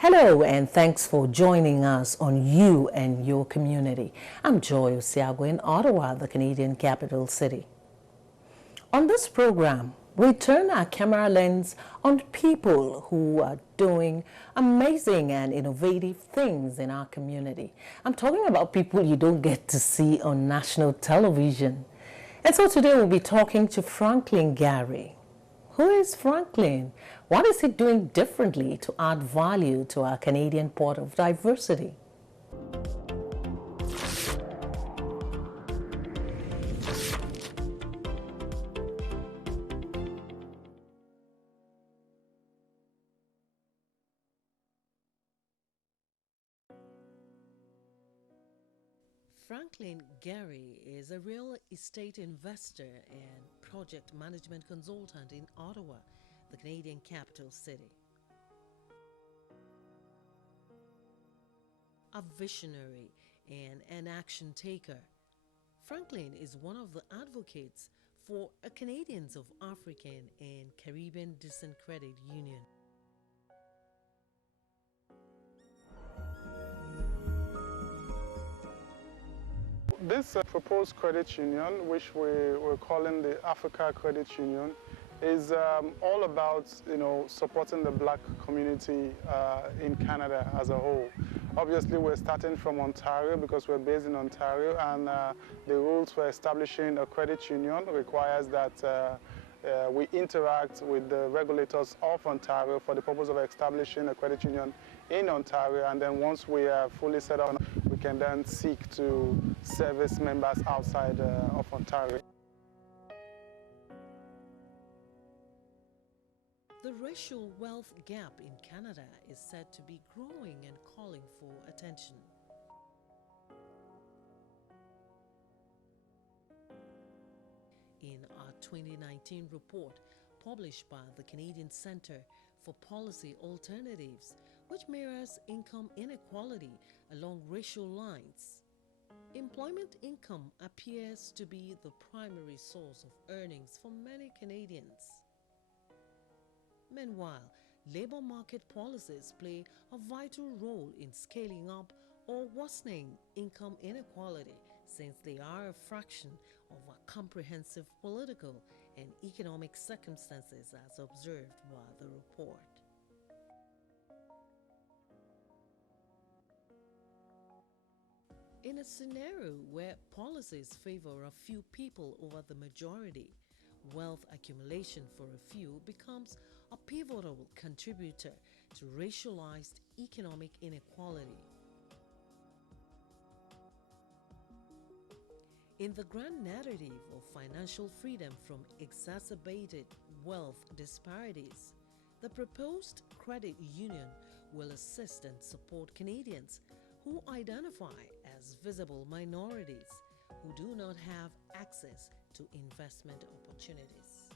Hello and thanks for joining us on You and Your Community. I'm Joy Osiagwu in Ottawa, the Canadian capital city. On this program, we turn our camera lens on people who are doing amazing and innovative things in our community. I'm talking about people you don't get to see on national television. And so today we'll be talking to Garry. Who is Franklin? What is he doing differently to add value to our Canadian port of diversity? Garry is a real estate investor and project management consultant in Ottawa, the Canadian capital city. A visionary and an action taker, Franklin is one of the advocates for a Canadians of African and Caribbean Descent Credit Union. This proposed credit union, which we're calling the Africa Credit Union, is all about supporting the black community in Canada as a whole. Obviously, we're starting from Ontario because we're based in Ontario, and the rules for establishing a credit union requires that we interact with the regulators of Ontario for the purpose of establishing a credit union in Ontario, and then once we are fully set up, we can then seek to service members outside of Ontario. The racial wealth gap in Canada is said to be growing and calling for attention. In our 2019 report published by the Canadian Centre for Policy Alternatives, which mirrors income inequality along racial lines, employment income appears to be the primary source of earnings for many Canadians. Meanwhile, labor market policies play a vital role in scaling up or worsening income inequality, since they are a fraction of our comprehensive political and economic circumstances as observed by the report. In a scenario where policies favor a few people over the majority, wealth accumulation for a few becomes a pivotal contributor to racialized economic inequality. In the grand narrative of financial freedom from exacerbated wealth disparities, the proposed credit union will assist and support Canadians who identify as visible minorities who do not have access to investment opportunities.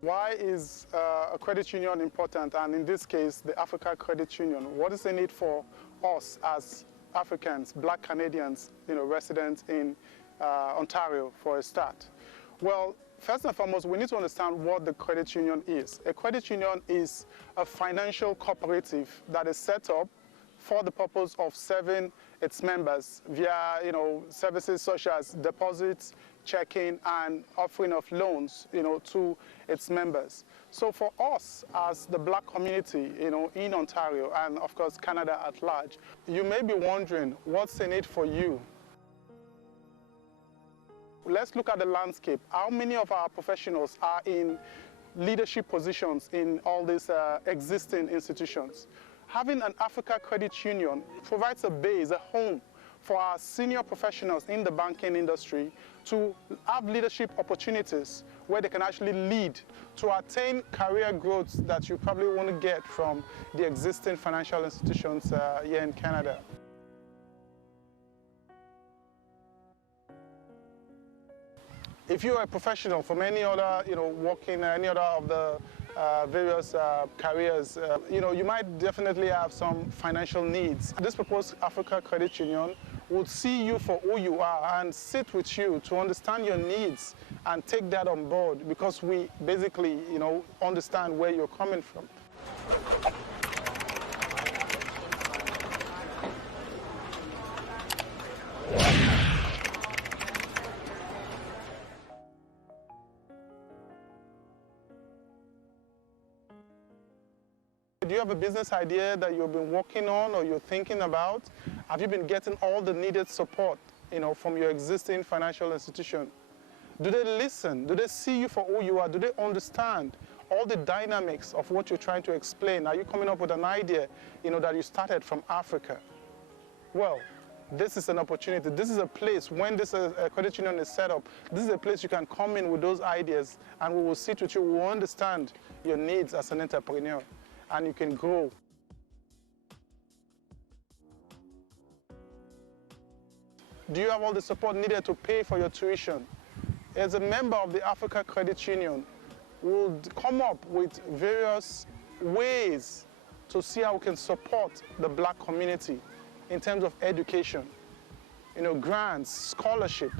Why is a credit union important, and in this case, the Africa Credit Union? What is in it for us as Africans, black Canadians, residents in Ontario, for a start? Well, first and foremost, we need to understand what the credit union is. A credit union is a financial cooperative that is set up for the purpose of serving its members via, services such as deposits, checking, and offering of loans, to its members. So for us as the black community, in Ontario and of course Canada at large, you may be wondering what's in it for you. Let's look at the landscape. How many of our professionals are in leadership positions in all these existing institutions? Having an Africa Credit Union provides a base, a home for our senior professionals in the banking industry to have leadership opportunities where they can actually lead to attain career growth that you probably want to get from the existing financial institutions here in Canada. If you're a professional from any other, working any other of the various careers, you might definitely have some financial needs. This proposed Africa Credit Union would see you for who you are and sit with you to understand your needs and take that on board, because we basically, understand where you're coming from. Do you have a business idea that you've been working on or you're thinking about? Have you been getting all the needed support, from your existing financial institution? Do they listen? Do they see you for who you are? Do they understand all the dynamics of what you're trying to explain? Are you coming up with an idea, that you started from Africa? Well, this is an opportunity. This is a place, when this credit union is set up, this is a place you can come in with those ideas, and we will sit with you. We will understand your needs as an entrepreneur, and you can grow. Do you have all the support needed to pay for your tuition? As a member of the Africa Credit Union, we'll come up with various ways to see how we can support the Black community in terms of education, grants, scholarship.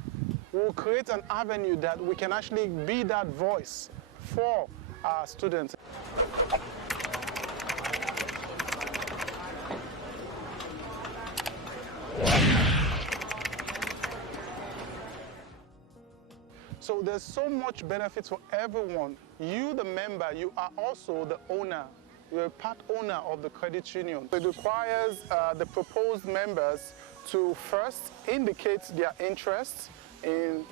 We'll create an avenue that we can actually be that voice for our students. So there's so much benefits for everyone. You, the member, you are also the owner. You're a part owner of the credit union. It requires the proposed members to first indicate their interest in,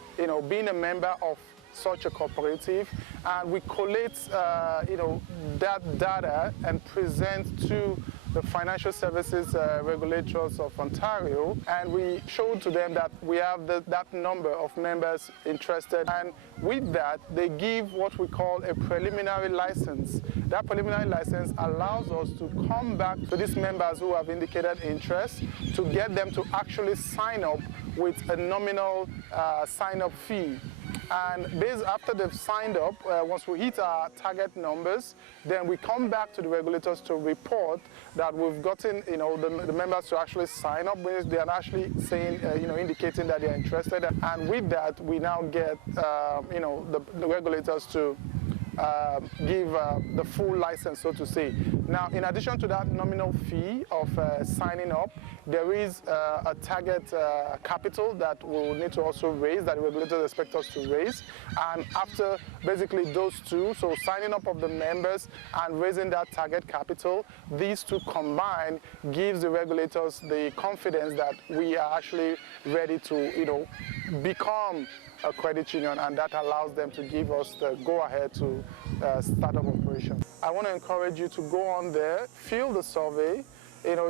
being a member of such a cooperative, and we collate, that data and present to the Financial Services Regulators of Ontario, and we showed to them that we have that number of members interested, and with that they give what we call a preliminary license. That preliminary license allows us to come back to these members who have indicated interest to get them to actually sign up with a nominal sign-up fee. And after they've signed up, once we hit our target numbers, then we come back to the regulators to report that we've gotten, the members to actually sign up. They are actually saying, indicating that they're interested. And with that, we now get, the regulators to give the full license, so to say. Now, in addition to that nominal fee of signing up, there is a target capital that we'll need to also raise, that the regulators expect us to raise. And after basically those two, so signing up of the members and raising that target capital, these two combined gives the regulators the confidence that we are actually ready to, become a credit union, and that allows them to give us the go-ahead to start up operations. I want to encourage you to go on there, fill the survey,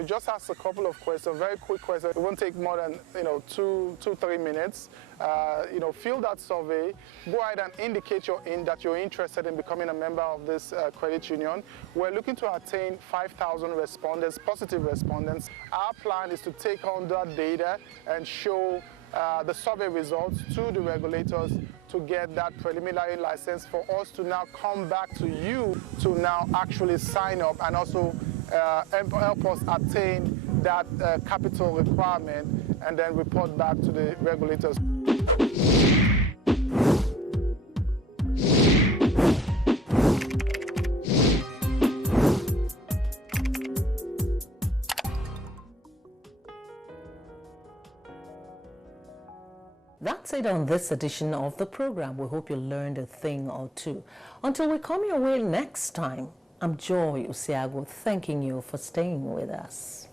just ask a couple of questions, very quick questions. It won't take more than 2-3 minutes. Fill that survey. Go ahead and indicate that you're interested in becoming a member of this credit union. We're looking to attain 5,000 respondents, positive respondents. Our plan is to take on that data and show the survey results to the regulators to get that preliminary license for us to now come back to you to now actually sign up and also help us attain that capital requirement and then report back to the regulators. That's it on this edition of the program. We hope you learned a thing or two. Until we come your way next time, I'm Joy Osiagwu, thanking you for staying with us.